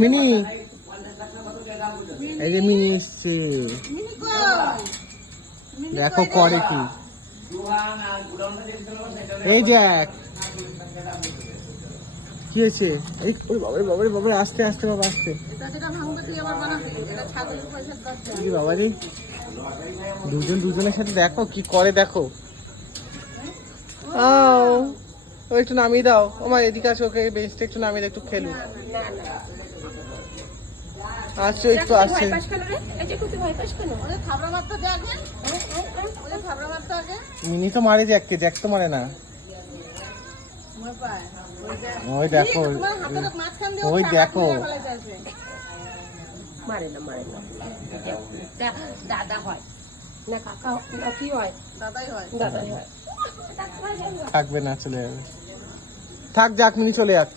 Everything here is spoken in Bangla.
মিনি, এই যে মিনি এসছে, দেখো করে কি। এই দেখ কি হয়েছে, এই বাবারে বাবারে বাবারে, আস্তে আস্তে বাবা, আস্তে। বাবা রে, দুজনের সাথে দেখো কি করে, দেখো। ও একটু নামিয়ে দাও, আমার এদিকে আছে, ওকে বেঞ্চটা একটু নামিয়ে দাও, একটু খেলুক। আসছে একটু, আসছে। মিনি তো মারে জ্যাককে, জ্যাক তো মারে না। ওই দেখো, ওই দেখো, মারে না মারে না, দাদা হয় না, কাকা কি হয়, দাদাই হয়। থাকবে না, চলে যাবে। থাক, যাক মিনি চলে যাক।